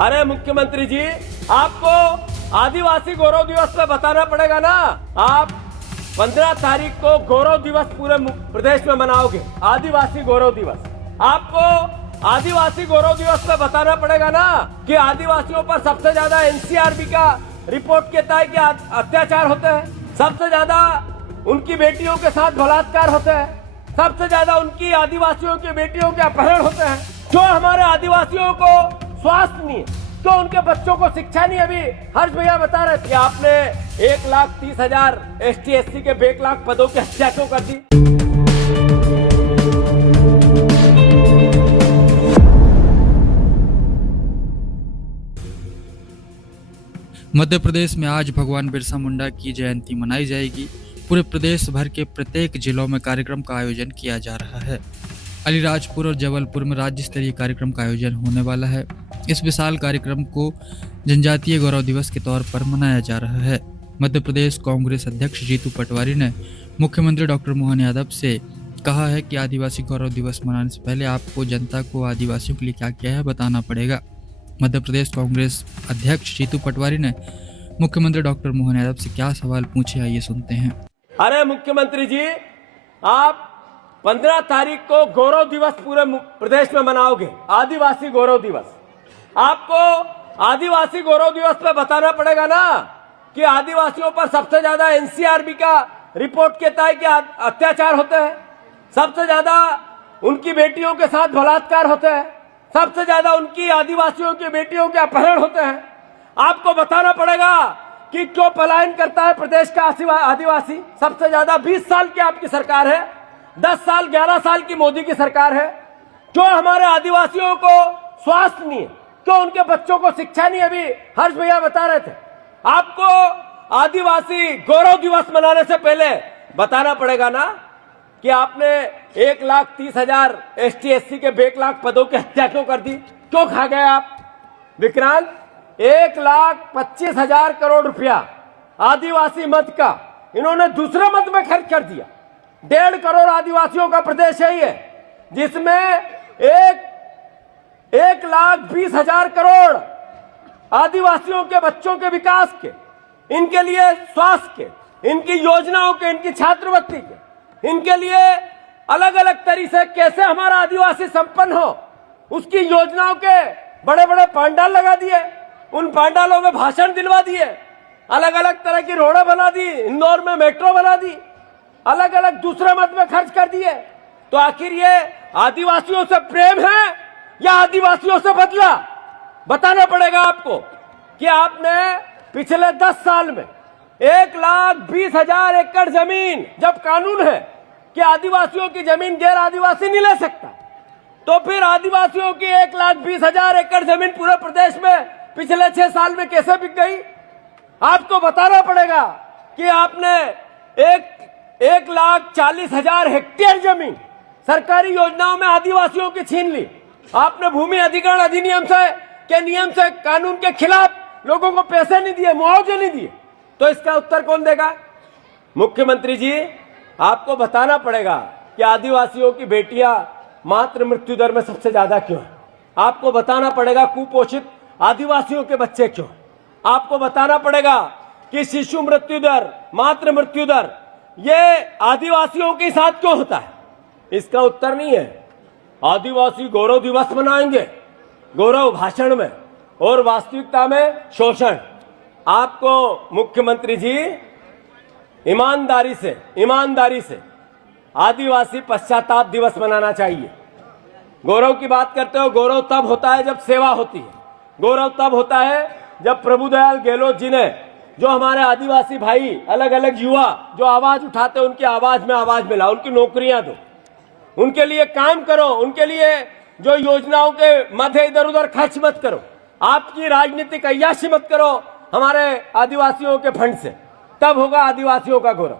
अरे मुख्यमंत्री जी, आपको आदिवासी गौरव दिवस पे बताना पड़ेगा ना। आप 15 तारीख को गौरव दिवस पूरे प्रदेश में मनाओगे, आदिवासी गौरव दिवस। आपको आदिवासी गौरव दिवस पे बताना पड़ेगा ना कि आदिवासियों पर सबसे ज्यादा एनसीआरबी का रिपोर्ट कहता है कि अत्याचार होते हैं, सबसे ज्यादा उनकी बेटियों के साथ बलात्कार होते हैं, सबसे ज्यादा उनकी आदिवासियों की बेटियों के अपहरण होते हैं। जो हमारे आदिवासियों को स्वास्थ्य नहीं है, तो उनके बच्चों को शिक्षा नहीं। अभी हर्ष भैया बता रहे थे आपने 1,30,000 ST/SC के बैकलॉग पदों की हत्या क्यों कर दी। मध्य प्रदेश में आज भगवान बिरसा मुंडा की जयंती मनाई जाएगी। पूरे प्रदेश भर के प्रत्येक जिलों में कार्यक्रम का आयोजन किया जा रहा है। अलीराजपुर और जबलपुर में राज्य स्तरीय कार्यक्रम का आयोजन होने वाला है। इस विशाल कार्यक्रम को जनजातीय गौरव दिवस के तौर पर मनाया जा रहा है। मध्य प्रदेश कांग्रेस अध्यक्ष जीतू पटवारी ने मुख्यमंत्री डॉक्टर मोहन यादव से कहा है कि आदिवासी गौरव दिवस मनाने से पहले आपको जनता को आदिवासियों के लिए क्या क्या है बताना पड़ेगा। मध्य प्रदेश कांग्रेस अध्यक्ष जीतू पटवारी ने मुख्यमंत्री डॉक्टर मोहन यादव से क्या सवाल पूछे, आइए सुनते हैं। अरे मुख्यमंत्री जी, आप 15 तारीख को गौरव दिवस पूरे प्रदेश में मनाओगे, आदिवासी गौरव दिवस। आपको आदिवासी गौरव दिवस पे बताना पड़ेगा ना कि आदिवासियों पर सबसे ज्यादा एनसीआरबी का रिपोर्ट कहता है कि अत्याचार होते हैं, सबसे ज्यादा उनकी बेटियों के साथ बलात्कार होते हैं, सबसे ज्यादा उनकी आदिवासियों की बेटियों के अपहरण होते हैं। आपको बताना पड़ेगा कि क्यों पलायन करता है प्रदेश का आदिवासी। सबसे ज्यादा 20 साल की आपकी सरकार है, 10 साल 11 साल की मोदी की सरकार है। क्यों हमारे आदिवासियों को स्वास्थ्य नहीं है, क्यों उनके बच्चों को शिक्षा नहीं। अभी हर्ष भैया बता रहे थे आपको आदिवासी गौरव दिवस मनाने से पहले बताना पड़ेगा ना कि आपने 1,30,000 ST/SC के बैकलॉग पदों की हत्या क्यों कर दी, क्यों खा गए आप। विक्रांत, 1,25,000 करोड़ रुपया आदिवासी मत का इन्होंने दूसरे मत में खर्च कर दिया। 1.5 करोड़ आदिवासियों का प्रदेश है ये, जिसमें 1,20,000 करोड़ आदिवासियों के बच्चों के विकास के, इनके लिए स्वास्थ्य के, इनकी योजनाओं के, इनकी छात्रवृत्ति के, इनके लिए अलग अलग तरीके से कैसे हमारा आदिवासी संपन्न हो, उसकी योजनाओं के बड़े बड़े पांडाल लगा दिए, उन पांडालों में भाषण दिलवा दिए, अलग अलग तरह की रोडें बना दी, इंदौर में मेट्रो बना दी, अलग अलग दूसरे मत में खर्च कर दिए। तो आखिर ये आदिवासियों से प्रेम है या आदिवासियों से बदला। बताना पड़ेगा आपको कि आपने पिछले 10 साल में 1,20,000 एकड़ जमीन, जब कानून है कि आदिवासियों की जमीन गैर आदिवासी नहीं ले सकता, तो फिर आदिवासियों की 1,20,000 एकड़ जमीन पूरे प्रदेश में पिछले 6 साल में कैसे बिक गई। आपको बताना पड़ेगा कि आपने 1,40,000 हेक्टेयर जमीन सरकारी योजनाओं में आदिवासियों की छीन ली। आपने भूमि अधिग्रहण अधिनियम के नियम से, कानून के खिलाफ लोगों को पैसे नहीं दिए, मुआवजे नहीं दिए। तो इसका उत्तर कौन देगा। मुख्यमंत्री जी, आपको बताना पड़ेगा कि आदिवासियों की बेटियां मातृ मृत्यु दर में सबसे ज्यादा क्यों है। आपको बताना पड़ेगा कुपोषित आदिवासियों के बच्चे क्यों। आपको बताना पड़ेगा कि शिशु मृत्यु दर, मातृ मृत्यु दर, ये आदिवासियों के साथ क्यों होता है। इसका उत्तर नहीं है। आदिवासी गौरव दिवस मनाएंगे, गौरव भाषण में, और वास्तविकता में शोषण। आपको मुख्यमंत्री जी ईमानदारी से आदिवासी पश्चाताप दिवस मनाना चाहिए। गौरव की बात करते हो, गौरव तब होता है जब सेवा होती है। गौरव तब होता है जब प्रभुदयाल गहलोत जी ने, जो हमारे आदिवासी भाई, अलग अलग युवा जो आवाज उठाते, उनकी आवाज में आवाज मिला, उनकी नौकरियां दो, उनके लिए काम करो, उनके लिए जो योजनाओं के मध्य इधर उधर खर्च मत करो, आपकी राजनीतिक अय्याशी मत करो हमारे आदिवासियों के फंड से। तब होगा आदिवासियों का गौरव।